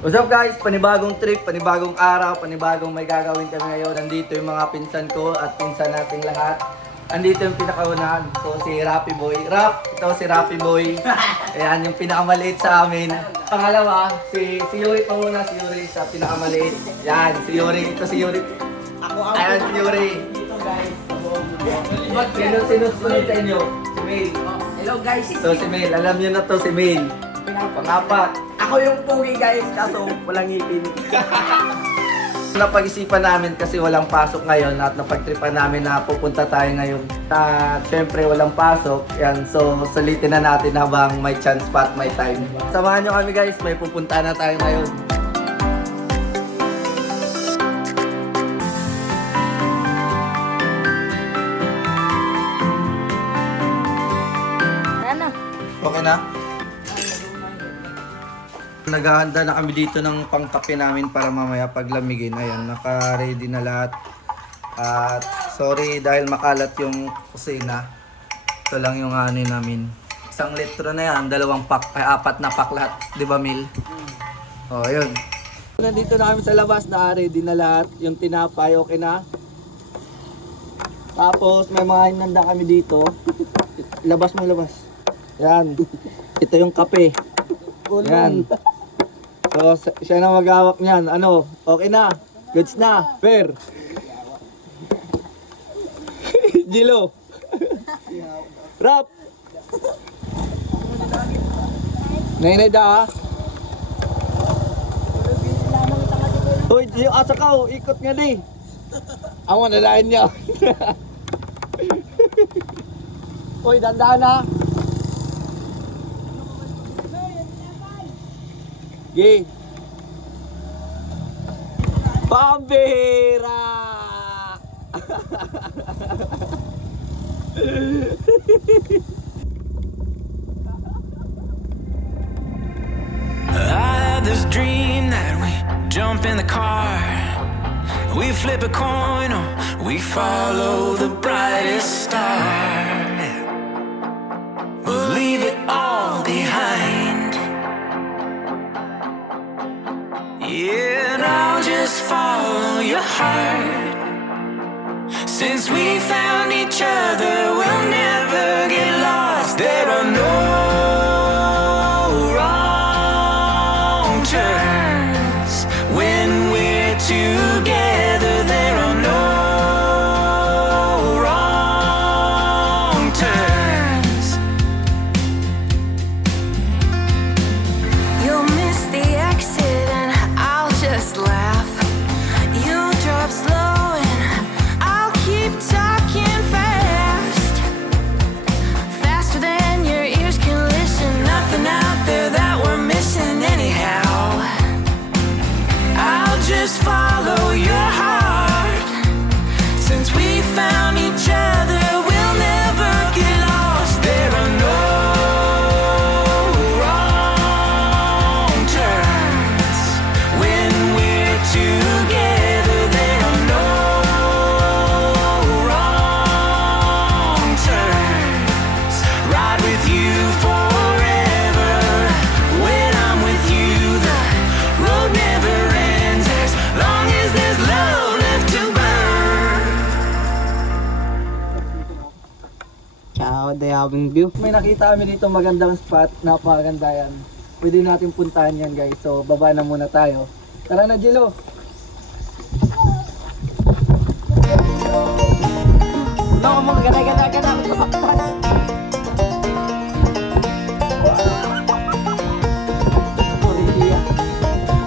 What's up guys? Panibagong trip, panibagong araw, panibagong may gagawin kami ngayon. Nandito yung mga pinsan ko at pinsan nating lahat. Andito yung pinakaunahan. Ito si Rappy Boy. Ito si Rappy Boy. Ayan yung pinakamaliit sa amin. Pangalawa, si Yuri pa muna. Si Yuri sa pinakamaliit. Yan, si Yuri. Ito si Yuri. Ayan si Yuri. Dito guys, Sino sunod sa inyo? Si Mail. hello guys. Ito si Mail. Alam nyo na to si Mail. Pangapat. Ako yung pogi guys, kaso walang ngipin. Napag-isipan namin kasi walang pasok ngayon at napagtripan namin na pupunta tayo ngayon. At syempre walang pasok, yan, so sulitin na natin habang may chance pa at may time. Samahan nyo kami guys, may pupunta na tayo ngayon. Ano? Okay na? Naghahanda na kami dito ng pangkape namin para mamaya paglamigin. Ayan, naka-ready na lahat. At sorry dahil makalat yung kusina. Ito lang yung ano namin. 1 litro na yan, 2 pack, ay 4 na pack lahat. Di ba, Mil? O, yun. Nandito na kami sa labas, naka-ready na lahat. Yung tinapay, okay na. Tapos may mga hinanda kami dito. Labas mo, labas. Yan. Ito yung kape. Yan. So, siya na mag-hawak niyan. Ano? Okay na? Goods na? Fair? Jilo? Rap? Nainay da ha? Uy, yung asa ka oh. Ikot nga di. Ako nalain niya. Uy, dandaan ha? Gay. Pambira. I had this dream that we jump in the car, we flip a coin or we follow the brightest star. We'll leave it all behind. Yeah, and I'll just follow your heart. Since we found each other, we'll never get lost. There are no wrong turns when we're together. There are no wrong turns. You'll miss the exit and I'll just laugh. You'll drive slow and I'll keep talking fast. Faster than your ears can listen. Nothing out there that we're missing anyhow. I'll just follow your heart. Since we found each other, we'll never get lost. There are no wrong turns when we're together. There are no wrong turns. Ride with you forever. When I'm with you, the road never ends. As long as there's love left to burn. Ciao, the having view. May nakita kami dito magandang spot, napakaganda yan. Pwede natin puntahan yan guys. So baba na muna tayo. Tara na Jilo. No, gana.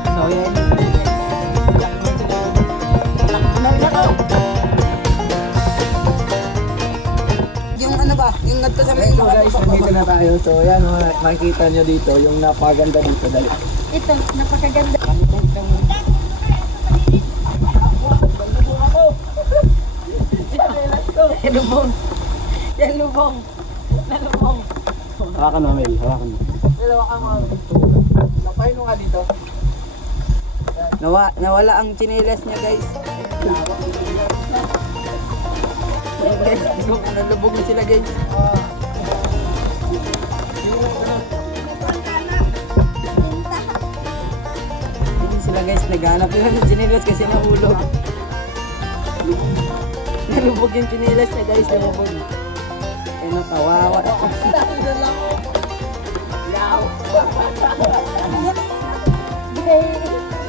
So yan. Yung ano ba? Yung nagto sa may So guys, nandito na tayo. So yan, makikita nyo dito yung napakaganda dito. Dali. Ito, napakaganda. Lubong. Yan lubong. Nalubong. Hawakan mo, Mel. Hawakan mo. Dalawa ka mga. Napahin mo nga dito. Nawala ang chinelas niya guys. Ayan, guys, nalubog na sila guys. sila guys, naghanap nila ng chinilas kasi nahulog. Nalubog yung chinilas niya guys, nalubog. Kaya natawawa ako.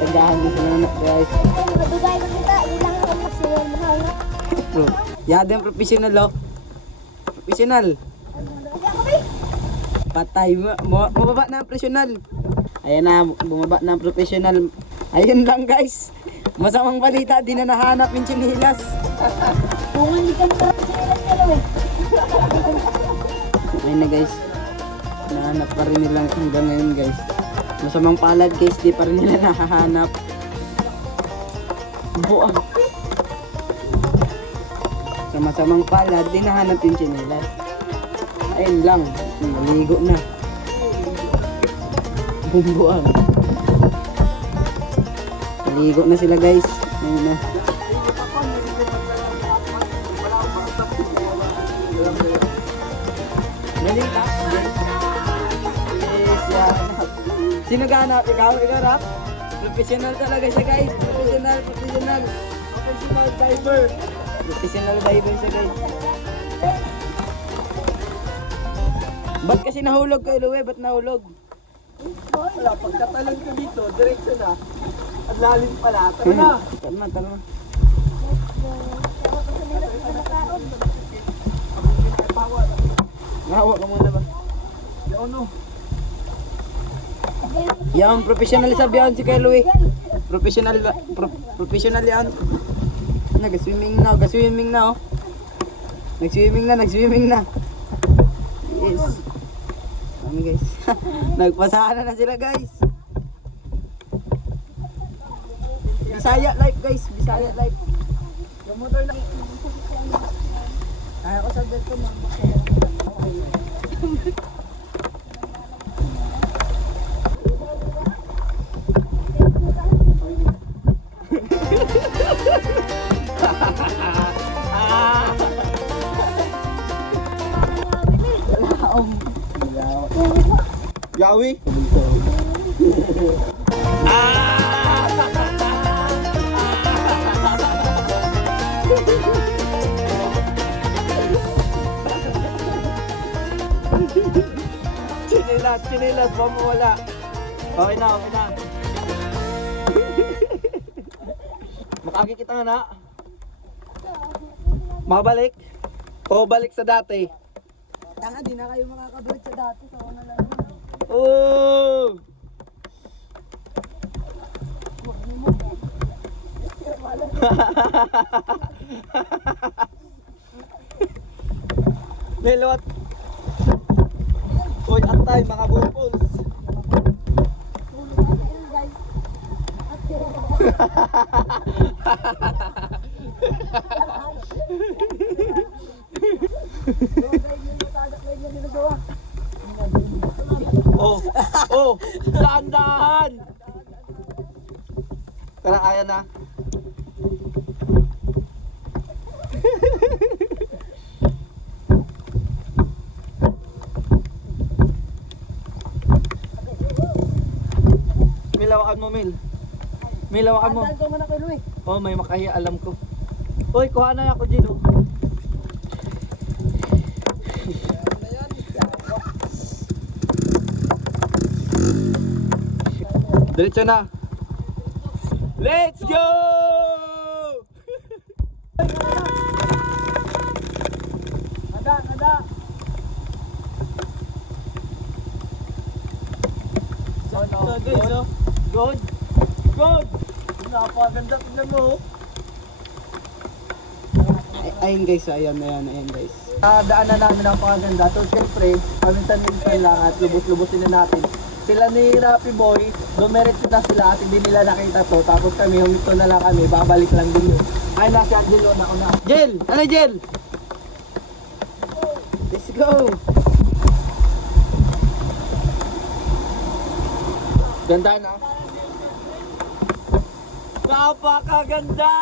Naghahan din sila na guys. Bro, yada yung professional oh. Professional. Patay mo, mababa na ang professional. Ayan na, bumaba na ang professional. Ayun lang guys. Masamang balita, di na nahanap yung chinilas. Ayun na guys. Nahanap pa rin nila hanggang ngayon guys. Masamang palad guys, di pa rin nila nahahanap. Buang. Sa masamang palad, di nahanap yung chinilas. Ayun lang, maligo na. Bumbuang. Maligo na sila guys. Ayun na. Galing ka? Yes, yan. Sino ganap? Ikaw? Ikaw rap? Professional talaga siya guys. Professional diver. Professional diver siya guys. Ba't kasi nahulog kayo, Luwe? Ba't nahulog? Wala, pagkatalon ko dito, diretso na. Ang lalim pala. Tara na. Tara na. Nahawa ka muna ba? Yan no. Yan, professional sa biyan si kay Luwe. Professional yan. Nag-swimming na oh. Nag-swimming na. Yes. Ano guys? Nagpasana na sila guys. Bisaya life guys, Bisaya life. Yung motor na. Kaya ko sagad ko Yawi. Chinilas, wala. Okay na. Makakikita nga na. Makabalik. O balik sa dati. Tanga, di na kayo makakabalik sa dati. So, na lang. Oh! Nelot. Uy, atay mga burpos. Oh, dahan-dahan. Tara, kaya na. Milawakan mo, Mil. Milawakan mo. Oh, may makahiya, alam ko. Uy, kuha na ako, Gino. Diretso na. Let's go! Nada. Good. Napakaganda, tignan mo. Ayun guys, ayan guys. Daanan namin napakaganda. So siyempre, paminsan-minsan lang at lubos-lubosin na natin. Sila ni Rapi Boy, dumiretso na sila at hindi nila nakita to. Tapos kami, humito na lang kami, babalik lang din yun. Ay, nasi Angelo na ako na. Jel! Ano Jel? Let's go! Ganda na. Napakaganda!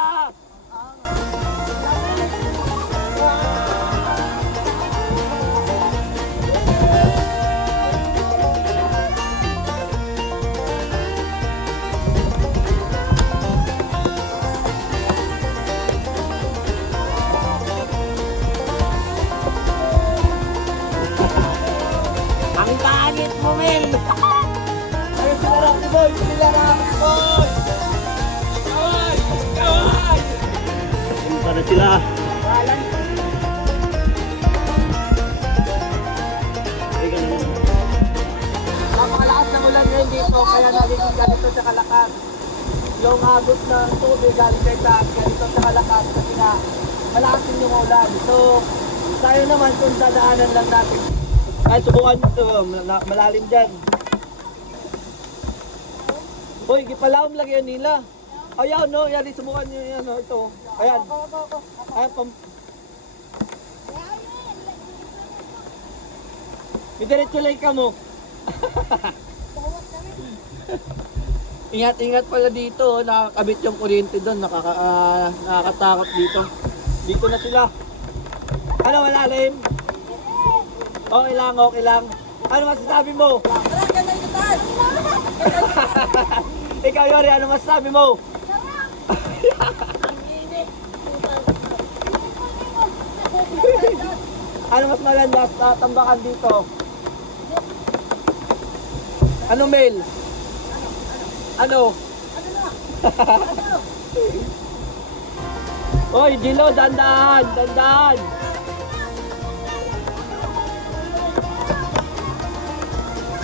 Para sila. Napakalakas ng ulan ngayon dito, kaya nagiging ganito sa kalakas. Yung agos ng tubig galing kay taas, ganito sa kalakas kasi nga malakas din yung ulan. So, tayo naman kung dadaanan lang natin. Kahit subukan nyo, malalim dyan. Uy, gipalawam lang yan nila. Ayaw, no? Yan, subukan nyo yan, no? Ito. Ayan. Ayan, may diretso lang ka mo. Ingat-ingat pala dito, nakakabit yung kuryente doon, nakakatakot dito. Dito na sila. Ano, malalim? Okay lang, okay lang. Ano masasabi mo? Ikaw, Yori, ano masasabi mo? Ano mas malandas, tambakan dito? Ano, Mel? Ano? Oy, Gilo, dandan, dandan.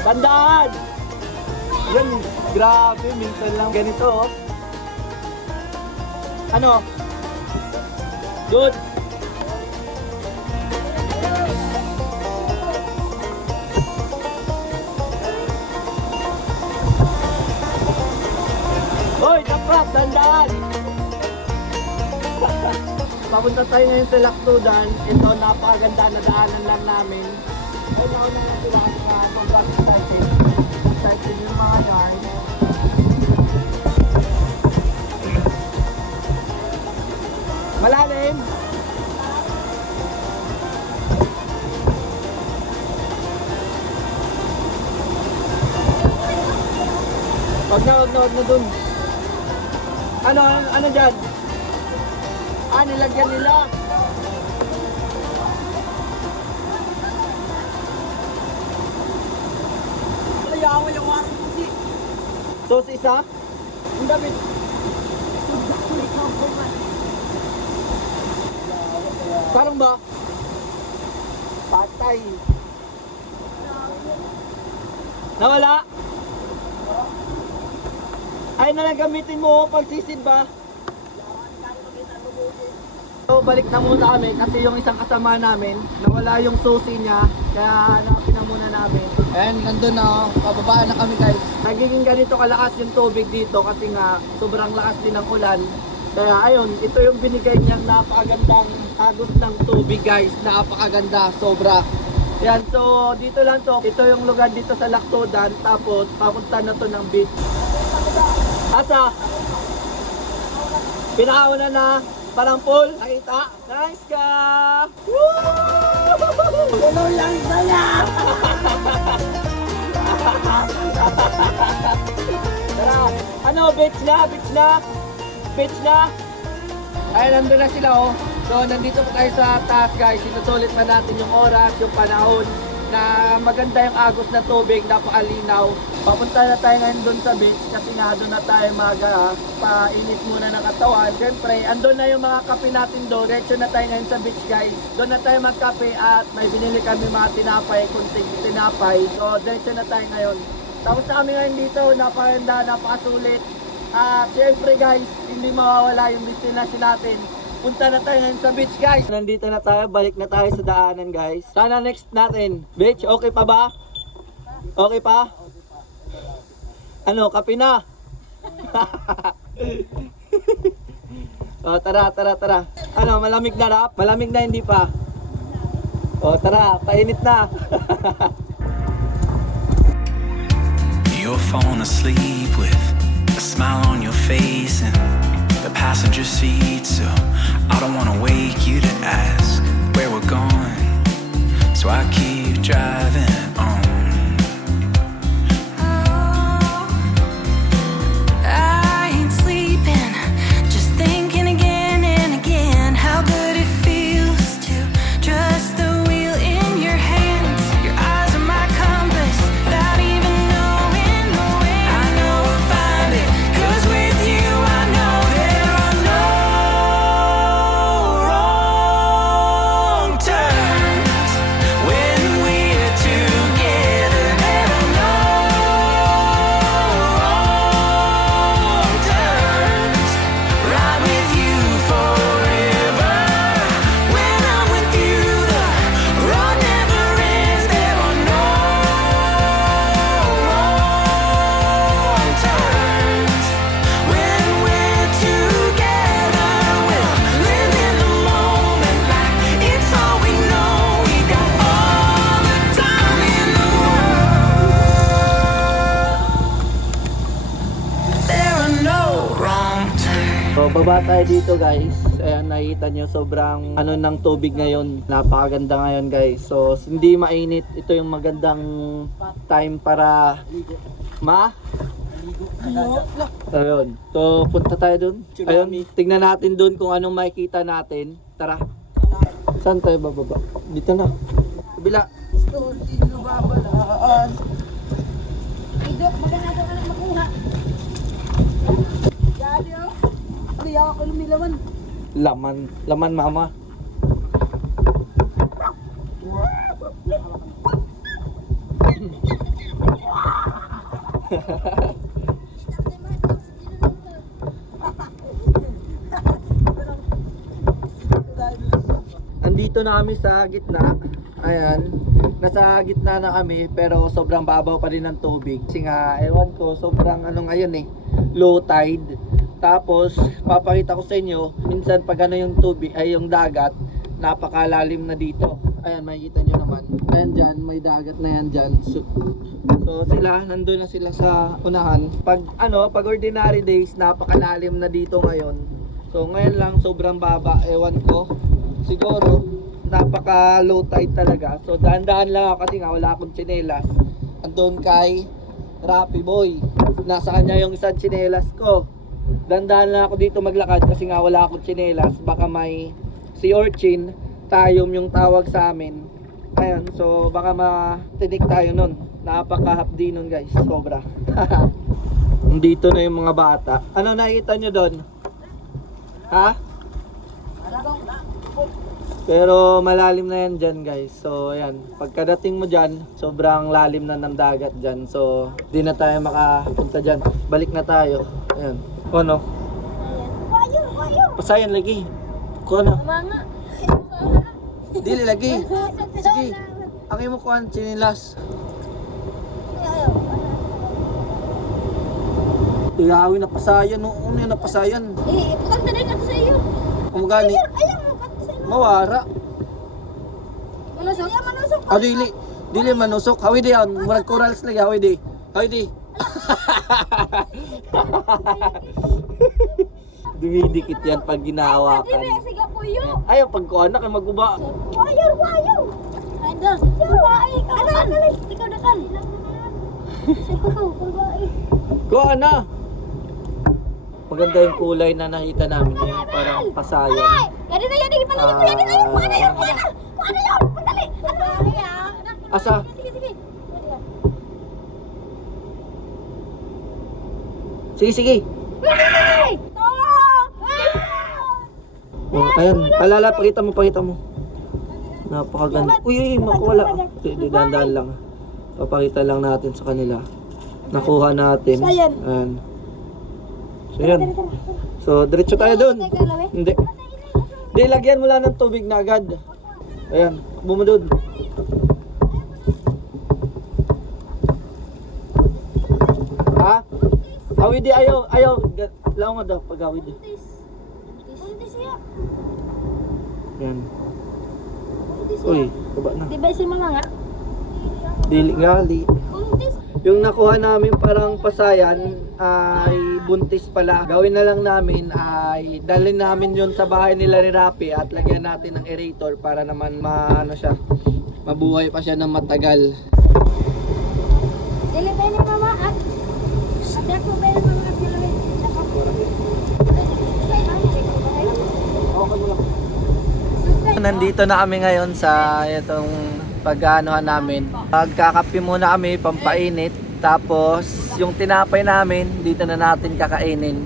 Dandan. Yan, grabe, minsan lang ganito, oh. Ano? Good. Hoy, taprap, dandaan! Papunta tayo ngayon sa Laktudan. Ito, napakaganda na daanan lang namin. Ayun ako naman sila kasi na sobrang excited. Excited yung mga yarn. Malalim! Wag na dun. Ano dyan? Nilagyan nila. Ayaw yung warang susi. Susi isa? Ang damit. Parang ba? Patay. Nawala? Ay na lang gamitin mo pag sisid ba? So balik na muna kami kasi yung isang kasama namin nawala yung susi niya kaya hanapin na muna namin. Ayan, nandun na, pababa na kami guys. Nagiging ganito kalakas yung tubig dito kasi nga sobrang lakas din ng ulan. Kaya ayun, ito yung binigay niyang napakagandang agos ng tubig guys. Napakaganda, sobra. Yan, so dito lang to. Ito yung lugar dito sa Laktudan. Tapos papunta na to ng beach. Asa? Pinakauna na parang pool. Nakita? Nice ka! Woo! Puno lang saya! Tara, ano, beach na? Beach na? Beach na? Ay, nandun na sila oh. So, nandito po tayo sa taas guys. Sinusulit pa natin yung oras, yung panahon na maganda yung agos na tubig, napakalinaw. Papunta na tayo ngayon doon sa beach kasi nga doon na tayo painit muna ng katawan. Siyempre, andun na yung mga kape natin doon. Diretso na tayo ngayon sa beach guys. Doon na tayo magkape at may binili kami mga tinapay, kunting tinapay. So, diretso na tayo ngayon. Tapos na kami ngayon dito, napakaganda, napakasulit. At siyempre guys, hindi mawawala yung destination natin. Punta na tayo ngayon sa beach guys. Nandito na tayo, balik na tayo sa daanan guys. Sana next natin. Beach, okay pa ba? Okay pa? Ano, kape na? O, tara. Ano, malamig na rap? Malamig na hindi pa? O, tara, painit na. You're falling asleep with a smile on your face and the passenger seat, so I don't wanna wake you to ask where we're going, so I keep driving on. I ain't sleeping, just thinking again and again how good it feels to trust the wheel in your hands. Your eyes are my compass, without even knowing the way. I know we'll find So baba tayo dito guys. Ayan, nakikita nyo sobrang ano ng tubig ngayon. Napakaganda ngayon guys. So hindi mainit. Ito yung magandang time para ayun. So punta tayo dun. Ayun, tignan natin dun kung anong makikita natin. Tara. Saan tayo bababa? Dito na. Kabila. Idok, maganda ito anak makuha. Jadi oh. Ano yaw ako lumilawan. Laman mama. Andito na kami sa gitna. Ayan, nasa gitna na kami pero sobrang babaw pa rin ng tubig. Kasi nga, ewan ko, sobrang ano ngayon low tide. Tapos, papakita ko sa inyo, minsan pag ano yung tubig, ay yung dagat, napakalalim na dito. Ayan, makikita nyo naman. Ayan dyan, may dagat na yan dyan. So sila, nandun na sila sa unahan. Pag ordinary days, napakalalim na dito ngayon. So ngayon lang, sobrang baba. Ewan ko, siguro, napaka low tide talaga. So dahan-dahan lang ako kasi nga wala akong tsinelas. Andun kay Rappi Boy. Nasa kanya yung isang tsinelas ko. Dahan-dahan lang ako dito maglakad kasi nga wala akong tsinelas. Baka may sea urchin, tayom yung tawag sa amin. Ayan, so baka matinik tayo nun. Napakahapdi nun guys, sobra. Dito na yung mga bata. Ano nakikita nyo doon? Ha? Pero malalim na yan dyan guys. So ayan, pagkadating mo dyan, sobrang lalim na ng dagat dyan. So di na tayo makapunta dyan. Balik na tayo. Ayan. O no? Pasayan lagi. Kuha na. Dili lagi. Sige. Ang imo kuhan, chinilas. Iyawin na pasayan. Ano yung napasayan? Putang na rin ako sa iyo. Umugani. Ayaw mo kat sa iyo. Mawara. Manusok. Manusok. Ah, dili manusok. Hawi di yan. Murag corals lagi. Hawi di. Dumidikit yan pag ginahawakan. Sige po yun. Ayaw, pag kuha na kay maguba. Wire. Ando. Babae ka. Ano? Ikaw na kan. Sige ko, babae. Kuha na. Maganda yung kulay na nakita namin. Yung parang pasayan. Yan na yan. Ipalagay ko yan. Kuha na yun. Madali. Asa? Sige. Sige. Oh, ayan. Alala, pakita mo. Napakaganda. Uy, makuwala. Hindi, dahan-dahan lang. Papakita lang natin sa kanila. Nakuha natin. Ayan. So, yan. So, diretso tayo doon. Hindi. Hindi, lagyan mo lang ng tubig na agad. Ayan, bumudod. Ha? Awid di, ayaw. Lao nga daw, pag-awid di. Yan. Uy, baba na. Di ba si mama nga? Dili gali. Yung nakuha namin parang pasayan ay buntis pala. Gawin na lang namin ay dalhin namin yun sa bahay nila ni Rappi at lagyan natin ng aerator para naman mabuhay pa siya ng matagal. Dili ba ni mama at ako ba ni mama at dili? Nandito na kami ngayon sa itong pag-aanohan namin. Magkakape muna kami, pampainit. Tapos yung tinapay namin, dito na natin kakainin.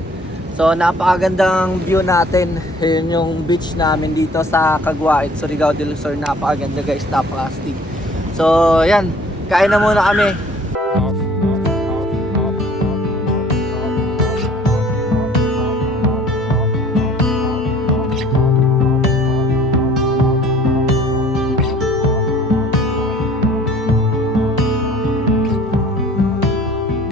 So napakagandang view natin. Yun yung beach namin dito sa Caguait, Surigao del Sur. Napakaganda guys, napakastig. So yan, kain na muna kami.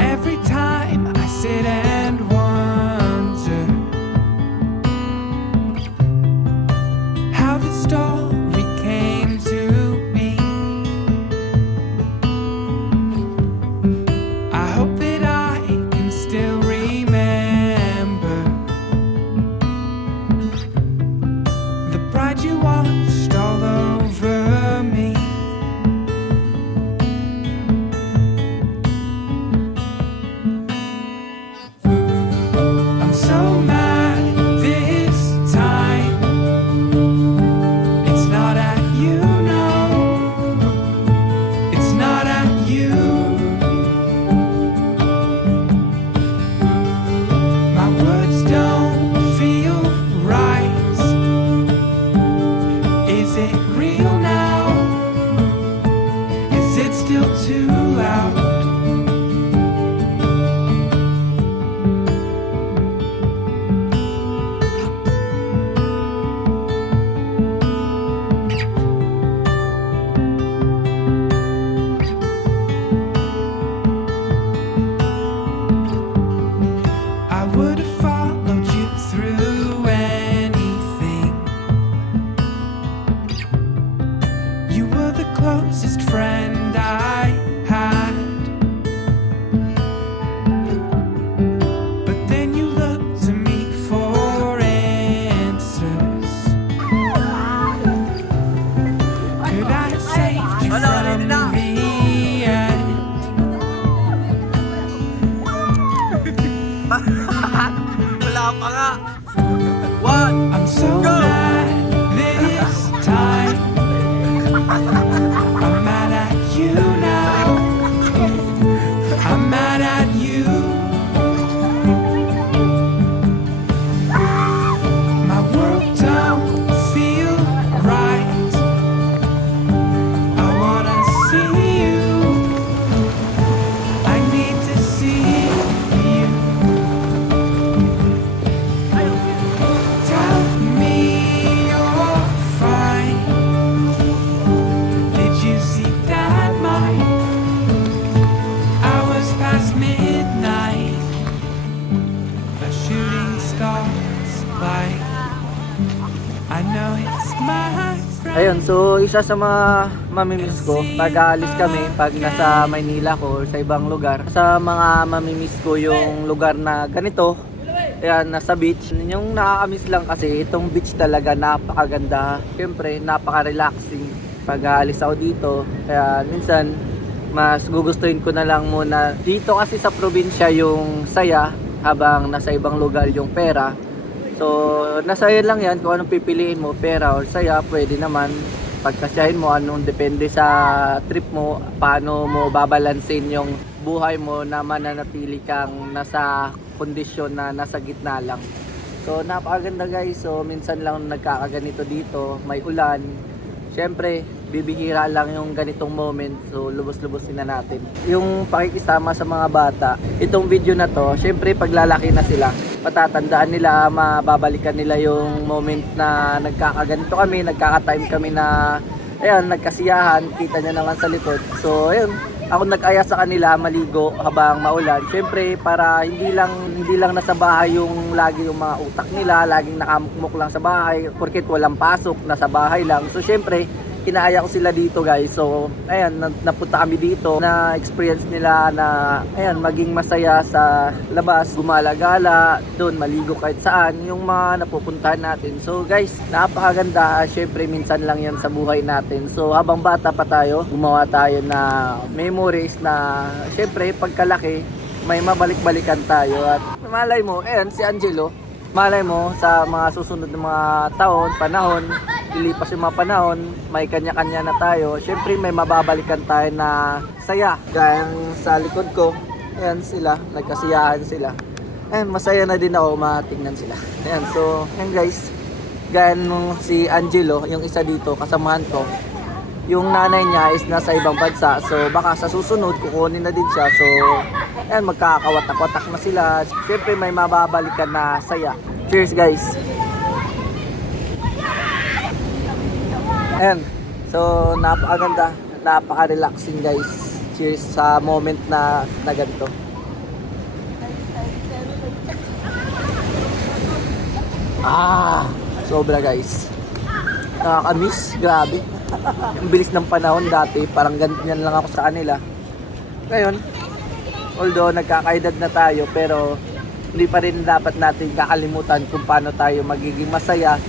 Every time I sit and wonder how the story came to be, I'm so mad this time. I'm mad at you now. I'm mad at you. My world don't feel right. I wanna see you. I need to see you. Tell me you're fine. Did you see that my hours past midnight? A shooting star's light. I know it's my friend. Ayun, so isa sa mga mamimiss ko pag aalis kami, pag nasa Maynila ko or sa ibang lugar, sa mga mamimiss ko yung lugar na ganito, ayan, nasa beach. Yung nakakamiss lang kasi itong beach talaga napakaganda, syempre napaka-relaxing pag aalis ako dito. Kaya minsan mas gugustuhin ko na lang muna dito kasi sa probinsya yung saya, habang nasa ibang lugar yung pera. So, nasa iyo lang yan kung anong pipiliin mo, pera or saya, pwede naman pagkasyahin mo, anong depende sa trip mo, paano mo babalansin yung buhay mo na mananatili kang nasa kondisyon na nasa gitna lang. So, napakaganda guys. So, minsan lang nagkakaganito dito, may ulan. Siyempre, bibihira lang yung ganitong moment, so lubos-lubosin na natin. Yung pakikisama sa mga bata, itong video na to, syempre paglalaki na sila, patatandaan nila, mababalikan nila yung moment na nagkakaganito kami, nagkaka-time kami na, ayan, nagkasiyahan, kita nyo naman sa likod. So, ayun, ako nag-aya sa kanila maligo habang maulan. Syempre, para hindi lang nasa bahay yung lagi yung mga utak nila, laging nakamukmuk lang sa bahay, porket walang pasok, nasa bahay lang. So, syempre, kinaaya ko sila dito guys. So ayan, napunta kami dito, na experience nila na ayan, maging masaya sa labas, gumala-gala doon, maligo kahit saan yung mga napupuntahan natin. So guys, napakaganda. Syempre minsan lang yan sa buhay natin. So habang bata pa tayo, gumawa tayo na memories na syempre pagkalaki may mabalik-balikan tayo. At malay mo, ayan si Angelo, malay mo sa mga susunod na mga taon, panahon, ilipas yung mga panahon, may kanya-kanya na tayo. Syempre may mababalikan tayo na saya. Gaya sa likod ko, ayan sila, nagkasiyahan sila. Ayan, masaya na din ako matingnan sila. Ayan, so, ayan guys, gaya nung si Angelo, yung isa dito, kasamahan ko, yung nanay niya is nasa ibang bansa. So, baka sa susunod, kukunin na din siya. So, ayan, magkakawatak-watak na sila. Syempre may mababalikan na saya. Cheers guys! Ayan, so napakaganda, napaka-relaxing guys. Cheers sa moment na ganito. Sobra guys. Nakakamiss, grabe. Ang bilis ng panahon dati, parang ganyan lang ako sa kanila. Ngayon, although nagkakaedad na tayo, pero hindi pa rin dapat natin kakalimutan kung paano tayo magiging masaya.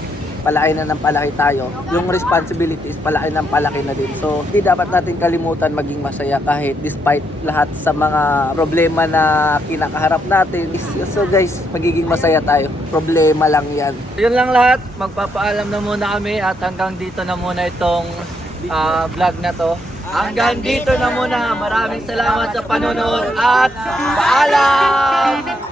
Palaki na ng palaki tayo. Yung responsibilities, palaki ng palaki na din. So, hindi dapat natin kalimutan maging masaya kahit despite lahat sa mga problema na kinakaharap natin. So guys, magiging masaya tayo. Problema lang yan. Yun lang lahat. Magpapaalam na muna kami at hanggang dito na muna itong vlog na to. Hanggang dito na muna. Maraming salamat sa panonood at paalam!